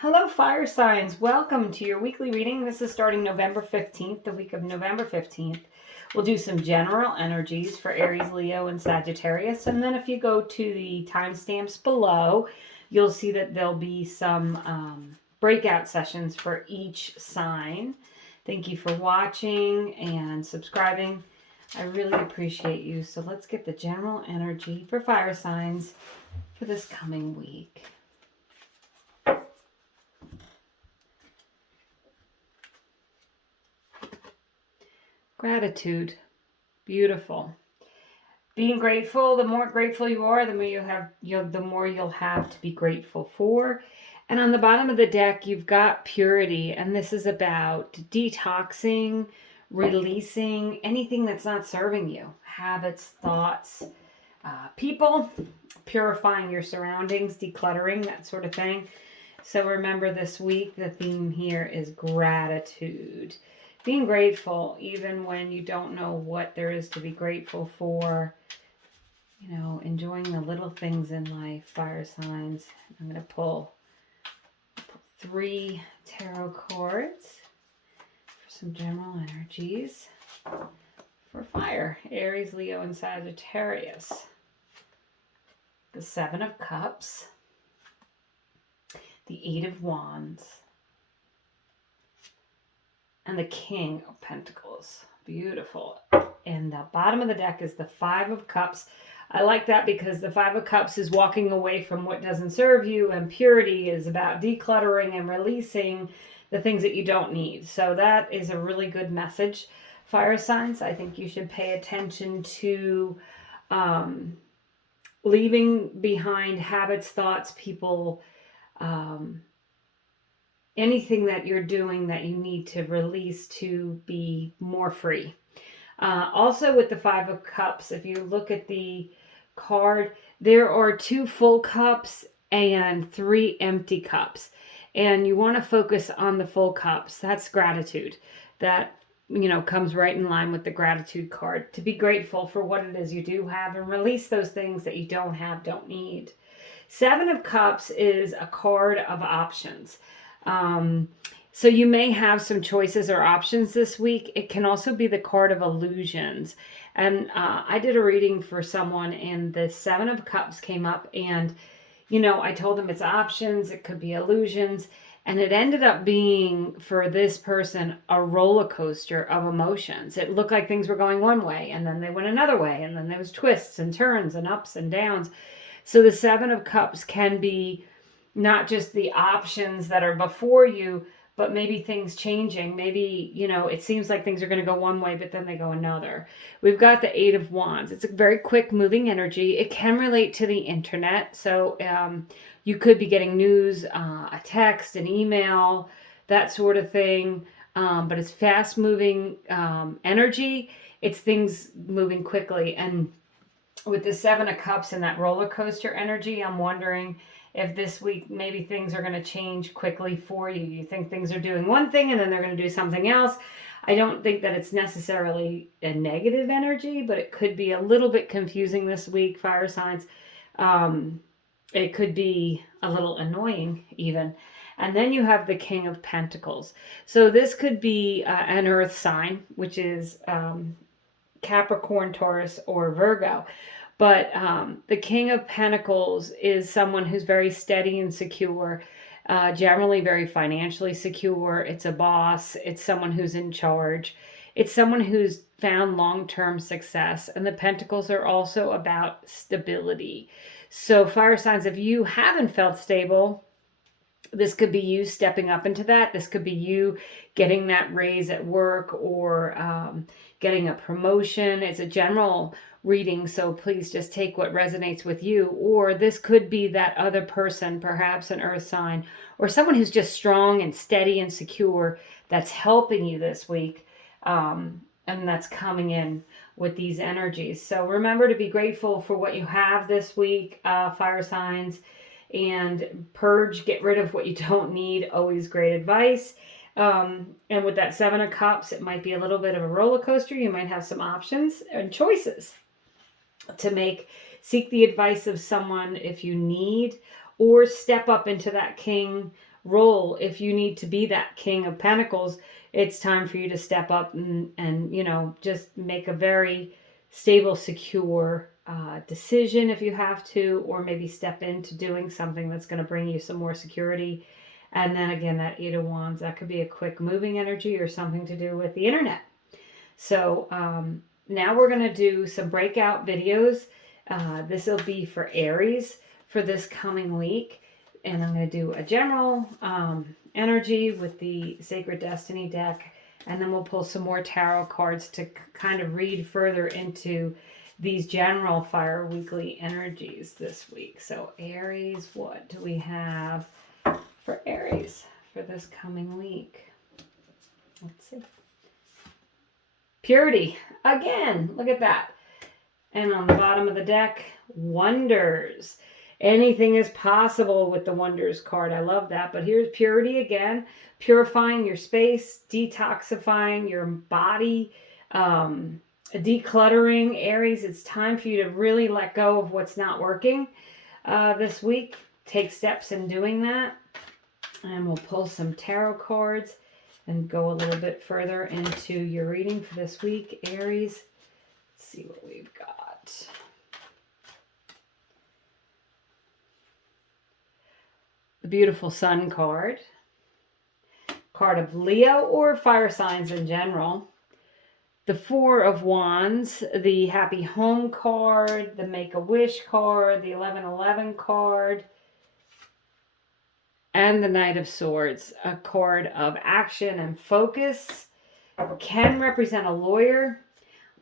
Hello, fire signs. Welcome to your weekly reading. This is starting November 15th, the week of November 15th. We'll do some general energies for Aries, Leo, and Sagittarius. And then if you go to the timestamps below, you'll see that there'll be some breakout sessions for each sign. Thank you for watching and subscribing. I really appreciate you. So let's get the general energy for fire signs for this coming week. Gratitude. Beautiful. Being grateful, the more grateful you are, the more you'll have to be grateful for. And on the bottom of the deck, you've got purity, and this is about detoxing, releasing anything that's not serving you. Habits, thoughts, people, purifying your surroundings, decluttering, that sort of thing. So remember this week, the theme here is gratitude. Being grateful even when you don't know what there is to be grateful for. You know, enjoying the little things in life, fire signs. I'm going to pull 3 tarot cards for some general energies for fire. Aries, Leo, and Sagittarius. The 7 of Cups. The 8 of Wands. And the King of Pentacles. Beautiful. And the bottom of the deck is the 5 of Cups. I like that because the 5 of Cups is walking away from what doesn't serve you, and purity is about decluttering and releasing the things that you don't need. So that is a really good message, fire signs. I think you should pay attention to leaving behind habits, thoughts, people, anything that you're doing that you need to release to be more free. Also with the 5 of Cups, if you look at the card, there are 2 full cups and 3 empty cups. And you want to focus on the full cups. That's gratitude. That, you know, comes right in line with the gratitude card. To be grateful for what it is you do have and release those things that you don't have, don't need. 7 of Cups is a card of options. So you may have some choices or options this week. It can also be the card of illusions. And I did a reading for someone and the 7 of Cups came up, and, you know, I told them it's options. It could be illusions. And it ended up being, for this person, a roller coaster of emotions. It looked like things were going one way, and then they went another way. And then there was twists and turns and ups and downs. So the 7 of Cups can be not just the options that are before you, but maybe things changing. Maybe, you know, it seems like things are going to go one way, but then they go another. We've got the 8 of Wands. It's a very quick moving energy. It can relate to the internet. So you could be getting news, a text, an email, that sort of thing. But it's fast moving energy. It's things moving quickly. And with the 7 of Cups and that roller coaster energy, I'm wondering if this week maybe things are going to change quickly for you. You think things are doing one thing and then they're going to do something else. I don't think that it's necessarily a negative energy, but it could be a little bit confusing this week, fire signs. It could be a little annoying even. And then you have the King of Pentacles. So this could be an earth sign, which is Capricorn, Taurus, or Virgo. But the King of Pentacles is someone who's very steady and secure, generally very financially secure. It's a boss. It's someone who's in charge. It's someone who's found long-term success. And the Pentacles are also about stability. So fire signs, if you haven't felt stable, this could be you stepping up into that. This could be you getting that raise at work or getting a promotion. It's a general reading, so please just take what resonates with you. Or this could be that other person, perhaps an earth sign, or someone who's just strong and steady and secure that's helping you this week, and that's coming in with these energies. So remember to be grateful for what you have this week, fire signs, and purge, get rid of what you don't need. Always great advice. And with that 7 of Cups, it might be a little bit of a roller coaster. You might have some options and choices to make. Seek the advice of someone if you need, or step up into that king role. If you need to be that King of Pentacles, it's time for you to step up and you know, just make a very stable, secure decision if you have to, or maybe step into doing something that's going to bring you some more security. And then again, that Eight of Wands, that could be a quick moving energy or something to do with the internet. So now we're going to do some breakout videos. This will be for Aries for this coming week. And I'm going to do a general energy with the Sacred Destiny deck. And then we'll pull some more tarot cards to kind of read further into these general fire weekly energies this week. So Aries, what do we have for Aries for this coming week? Let's see. Purity. Again, look at that. And on the bottom of the deck, wonders. Anything is possible with the wonders card. I love that. But here's purity again. Purifying your space, detoxifying your body, decluttering. Aries, it's time for you to really let go of what's not working this week. Take steps in doing that. And we'll pull some tarot cards and go a little bit further into your reading for this week, Aries. Let's see what we've got. The beautiful Sun card. Card of Leo or fire signs in general. The Four of Wands, the Happy Home card, the Make-A-Wish card, the 1111 card, and the Knight of Swords, a card of action and focus. Can represent a lawyer.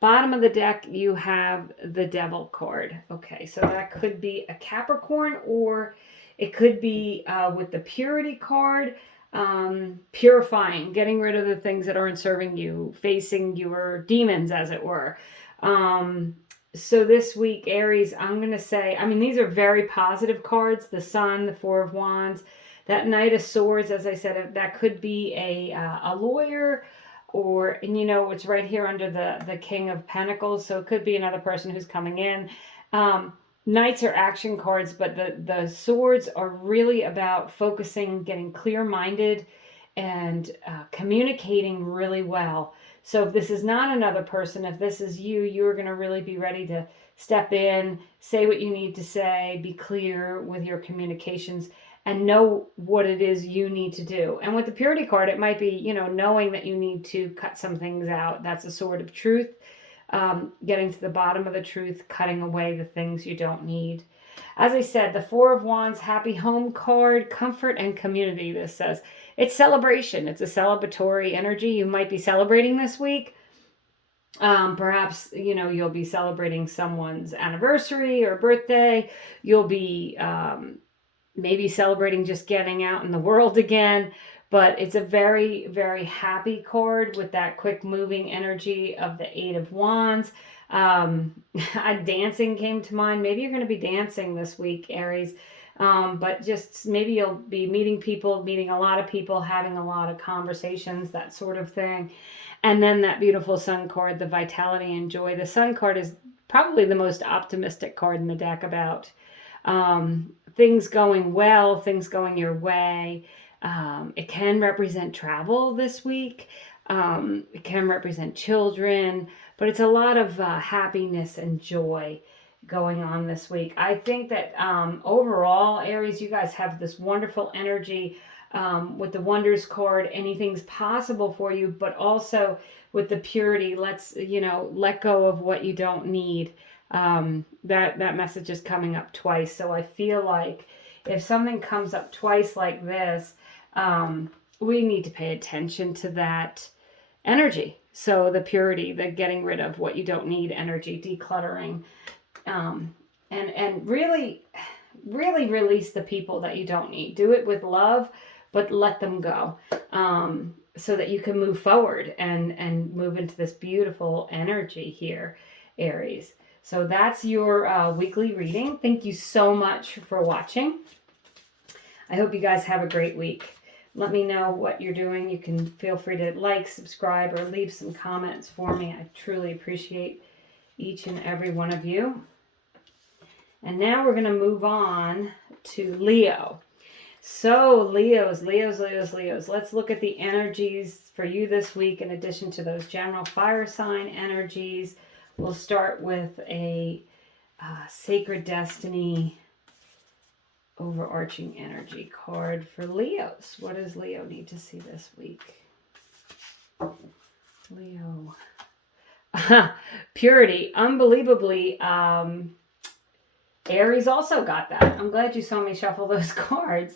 Bottom of the deck, you have the Devil card. Okay, so that could be a Capricorn, or it could be with the Purity card, purifying, getting rid of the things that aren't serving you, facing your demons, as it were. So this week, Aries, I'm going to say, I mean, these are very positive cards. The Sun, the Four of Wands, that Knight of Swords, as I said, that could be a lawyer, or, and you know, it's right here under the King of Pentacles, so it could be another person who's coming in. Knights are action cards, but the swords are really about focusing, getting clear-minded, and communicating really well. So if this is not another person, if this is you, you're going to really be ready to step in, say what you need to say, be clear with your communications, and know what it is you need to do. And with the Purity card, it might be, you know, knowing that you need to cut some things out. That's a sword of truth. Getting to the bottom of the truth, cutting away the things you don't need. As I said, the Four of Wands, Happy Home card, comfort and community, this says. It's celebration. It's a celebratory energy. You might be celebrating this week. Perhaps, you know, you'll be celebrating someone's anniversary or birthday. You'll be maybe celebrating just getting out in the world again. But it's a very, very happy card with that quick moving energy of the Eight of Wands. Dancing came to mind. Maybe you're going to be dancing this week, Aries. But just maybe you'll be meeting people, meeting a lot of people, having a lot of conversations, that sort of thing. And then that beautiful Sun card, the vitality and joy. The Sun card is probably the most optimistic card in the deck about things going well, things going your way. It can represent travel this week. It can represent children, but it's a lot of happiness and joy going on this week. I think that overall, Aries, you guys have this wonderful energy with the Wonders card. Anything's possible for you, but also with the Purity, let's, you know, let go of what you don't need. That message is coming up twice. So I feel like if something comes up twice like this, we need to pay attention to that energy. So the Purity, the getting rid of what you don't need energy, decluttering, and really release the people that you don't need. Do it with love, but let them go, so that you can move forward and move into this beautiful energy here, Aries. So that's your weekly reading. Thank you so much for watching. I hope you guys have a great week. Let me know what you're doing. You can feel free to like, subscribe, or leave some comments for me. I truly appreciate each and every one of you. And now we're going to move on to Leo. So Leos, let's look at the energies for you this week in addition to those general fire sign energies. We'll start with a Sacred Destiny overarching energy card for Leos. What does Leo need to see this week? Leo. Purity. Unbelievably, Aries also got that. I'm glad you saw me shuffle those cards.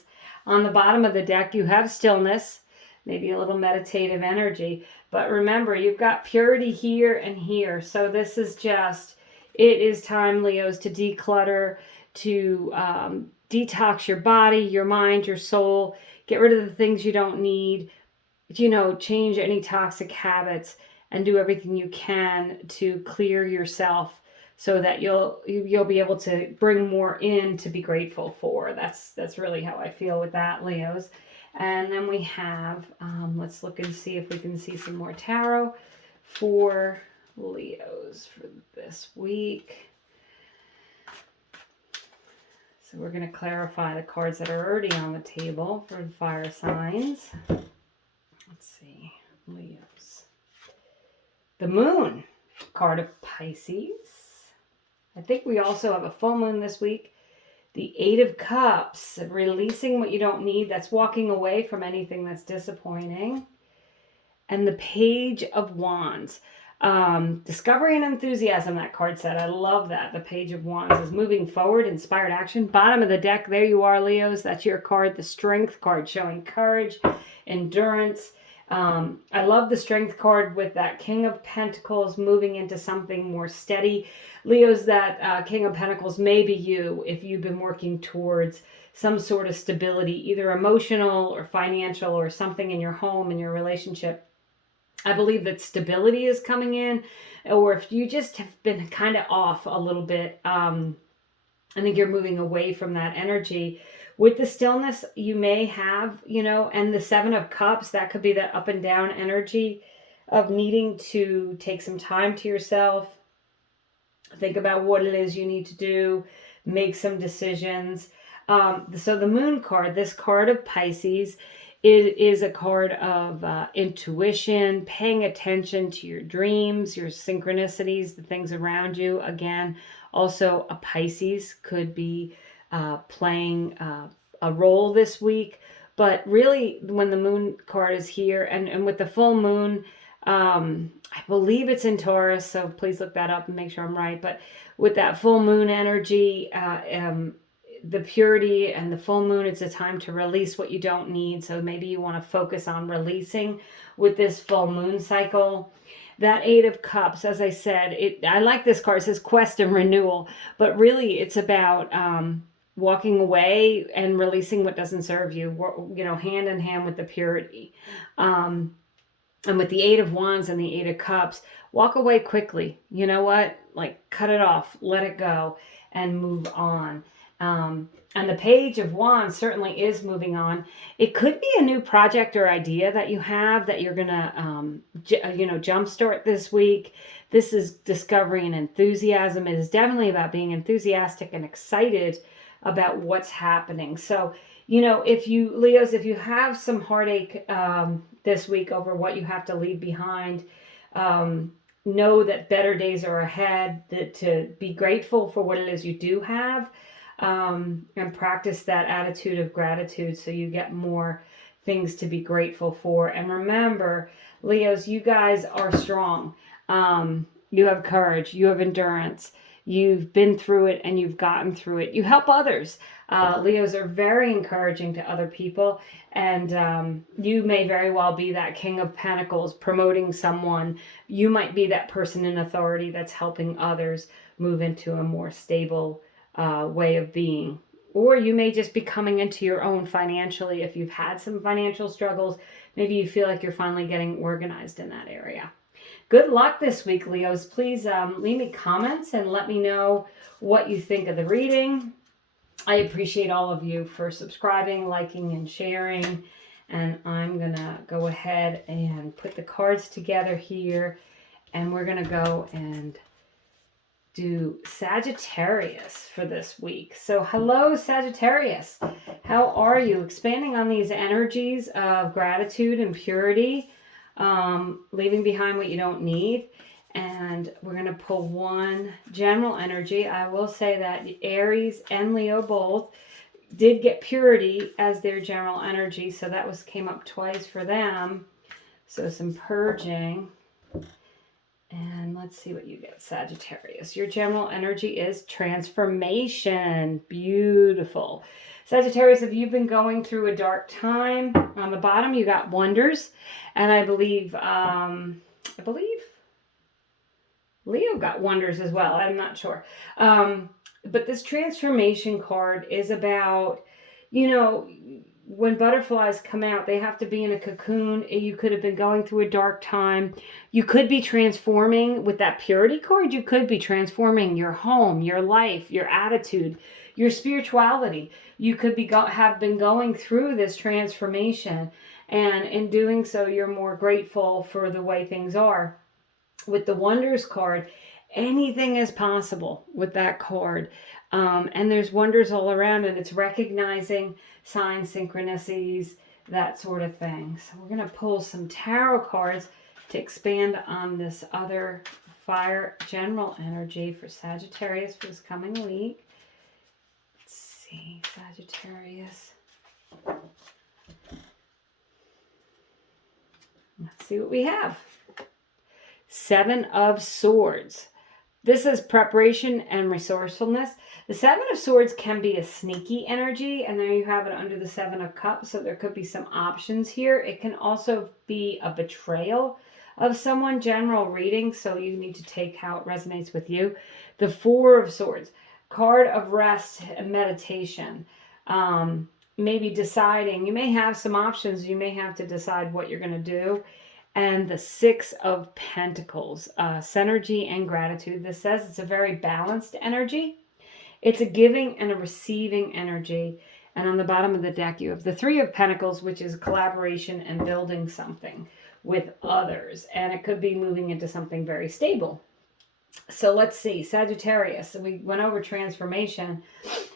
On the bottom of the deck, you have stillness, maybe a little meditative energy. But remember, you've got purity here and here. So this is just, it is time, Leos, to declutter, to detox your body, your mind, your soul. Get rid of the things you don't need. You know, change any toxic habits and do everything you can to clear yourself, so that you'll be able to bring more in to be grateful for. That's really how I feel with that, Leos. And then we have, let's look and see if we can see some more tarot for Leos for this week. So we're going to clarify the cards that are already on the table for the fire signs. Let's see, Leos. The Moon, card of Pisces. I think we also have a full moon this week. The Eight of Cups, releasing what you don't need. That's walking away from anything that's disappointing. And the Page of Wands. Discovery and enthusiasm, that card said. I love that. The Page of Wands is moving forward, inspired action. Bottom of the deck, there you are, Leos. That's your card, the Strength card, showing courage, endurance. I love the Strength card with that King of Pentacles moving into something more steady. Leos, that King of Pentacles may be you if you've been working towards some sort of stability, either emotional or financial or something in your home, in your relationship. I believe that stability is coming in, or if you just have been kind of off a little bit, I think you're moving away from that energy. With the stillness, you may have, you know, and the Seven of Cups, that could be that up and down energy of needing to take some time to yourself, think about what it is you need to do, make some decisions. So the Moon card, this card of Pisces, it is a card of intuition, paying attention to your dreams, your synchronicities, the things around you. Again, also a Pisces could be playing a role this week. But really, when the Moon card is here, and with the full moon, I believe it's in Taurus, so please look that up and make sure I'm right. But with that full moon energy, the purity and the full moon, it's a time to release what you don't need. So maybe you want to focus on releasing with this full moon cycle. That Eight of Cups, as I said, I like this card. It says quest and renewal, but really it's about walking away and releasing what doesn't serve you, you know, hand in hand with the purity. And with the Eight of Wands and the Eight of Cups, walk away quickly. You know what? Like, cut it off, let it go, and move on. And the Page of Wands certainly is moving on. It could be a new project or idea that you have that you're going to, jumpstart this week. This is discovery and enthusiasm. It is definitely about being enthusiastic and excited about what's happening. So, you know, Leos, if you have some heartache this week over what you have to leave behind, know that better days are ahead, to be grateful for what it is you do have, and practice that attitude of gratitude so you get more things to be grateful for. And remember, Leos, you guys are strong. You have courage, you have endurance. You've been through it and you've gotten through it. You help others. Leos are very encouraging to other people. And you may very well be that King of Pentacles promoting someone. You might be that person in authority that's helping others move into a more stable way of being. Or you may just be coming into your own financially. If you've had some financial struggles, maybe you feel like you're finally getting organized in that area. Good luck this week, Leos. Please leave me comments and let me know what you think of the reading. I appreciate all of you for subscribing, liking, and sharing. And I'm going to go ahead and put the cards together here. And we're going to go and do Sagittarius for this week. So hello, Sagittarius. How are you? Expanding on these energies of gratitude and purity, leaving behind what you don't need. And we're going to pull one general energy. I will say that Aries and Leo both did get purity as their general energy. So that came up twice for them. So some purging. And let's see what you get, Sagittarius. Your general energy is transformation. Beautiful. Sagittarius, if you've been going through a dark time, on the bottom you got wonders. And I believe Leo got wonders as well. I'm not sure. But this transformation card is about, when butterflies come out, they have to be in a cocoon. You could have been going through a dark time. You could be transforming with that purity card. You could be transforming your home, your life, your attitude, your spirituality. You could have been going through this transformation. And in doing so, you're more grateful for the way things are. With the Wonders card, anything is possible with that card. And there's wonders all around, and it's recognizing signs, synchronicities, that sort of thing. So we're going to pull some tarot cards to expand on this other fire general energy for Sagittarius for this coming week. Let's see, Sagittarius. Let's see what we have. Seven of Swords. This is preparation and resourcefulness. The Seven of Swords can be a sneaky energy, and there you have it under the Seven of Cups, so there could be some options here. It can also be a betrayal of someone, general reading, so you need to take how it resonates with you. The Four of Swords, card of rest and meditation. Maybe deciding, you may have some options, you may have to decide what you're going to do. And the Six of Pentacles, synergy and gratitude. This says it's a very balanced energy. It's a giving and a receiving energy. And on the bottom of the deck, you have the Three of Pentacles, which is collaboration and building something with others. And it could be moving into something very stable. So let's see, Sagittarius. So we went over transformation.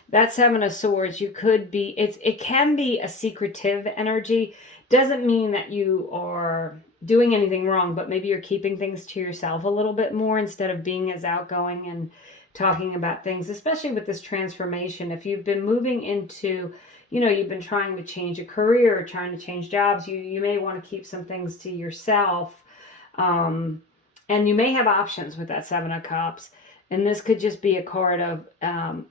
That Seven of Swords, you could be, it can be a secretive energy. Doesn't mean that you are doing anything wrong, but maybe you're keeping things to yourself a little bit more instead of being as outgoing and talking about things, especially with this transformation. If you've been moving into, you've been trying to change a career or trying to change jobs, you may want to keep some things to yourself. And you may have options with that Seven of Cups. And this could just be a card of,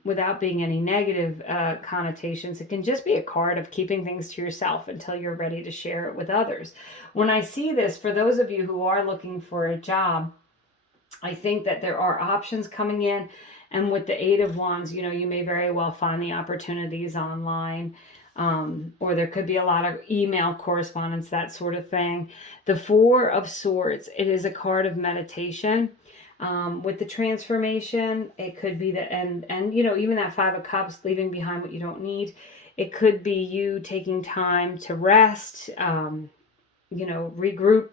without being any negative connotations, it can just be a card of keeping things to yourself until you're ready to share it with others. When I see this, for those of you who are looking for a job, I think that there are options coming in. And with the Eight of Wands, you may very well find the opportunities online. Or there could be a lot of email correspondence, that sort of thing. The Four of Swords, it is a card of meditation. With the transformation, it could be that, and even that Five of Cups, leaving behind what you don't need. It could be you taking time to rest, regroup.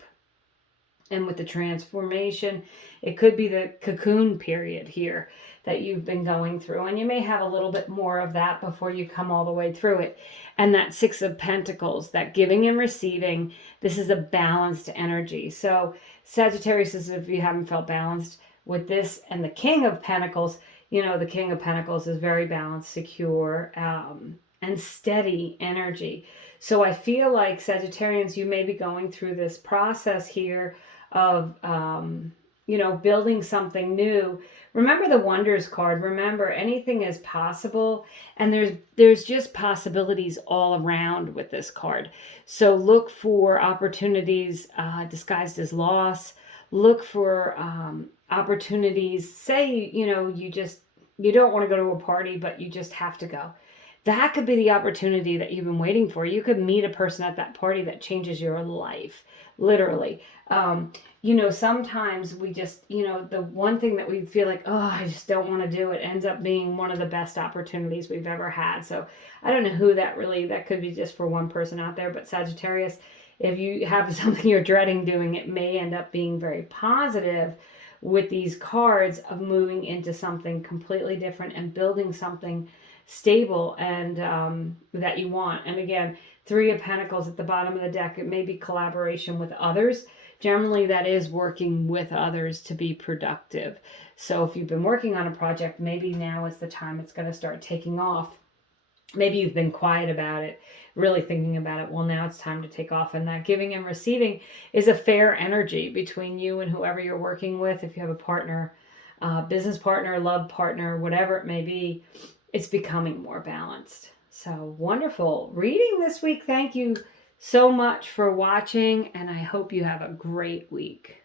And with the transformation, it could be the cocoon period here that you've been going through. And you may have a little bit more of that before you come all the way through it. And that Six of Pentacles, that giving and receiving, this is a balanced energy. So Sagittarius is, if you haven't felt balanced with this and the King of Pentacles, the King of Pentacles is very balanced, secure, and steady energy. So I feel like Sagittarians, you may be going through this process here of, building something new. Remember the Wonders card. Remember, anything is possible, and there's just possibilities all around with this card. So look for opportunities disguised as loss. Look for opportunities. Say, you don't want to go to a party, but you just have to go. That could be the opportunity that you've been waiting for. You could meet a person at that party that changes your life, literally. Sometimes we just, the one thing that we feel like, oh, I just don't want to do it, ends up being one of the best opportunities we've ever had. So I don't know who that could be just for one person out there, but Sagittarius, if you have something you're dreading doing, it may end up being very positive with these cards of moving into something completely different and building something stable and that you want. And again, Three of Pentacles at the bottom of the deck, it may be collaboration with others. Generally, that is working with others to be productive. So if you've been working on a project, maybe now is the time it's going to start taking off. Maybe you've been quiet about it, really thinking about it. Well, now it's time to take off. And that giving and receiving is a fair energy between you and whoever you're working with. If you have a partner, business partner, love partner, whatever it may be, it's becoming more balanced. So wonderful reading this week. Thank you so much for watching, and I hope you have a great week.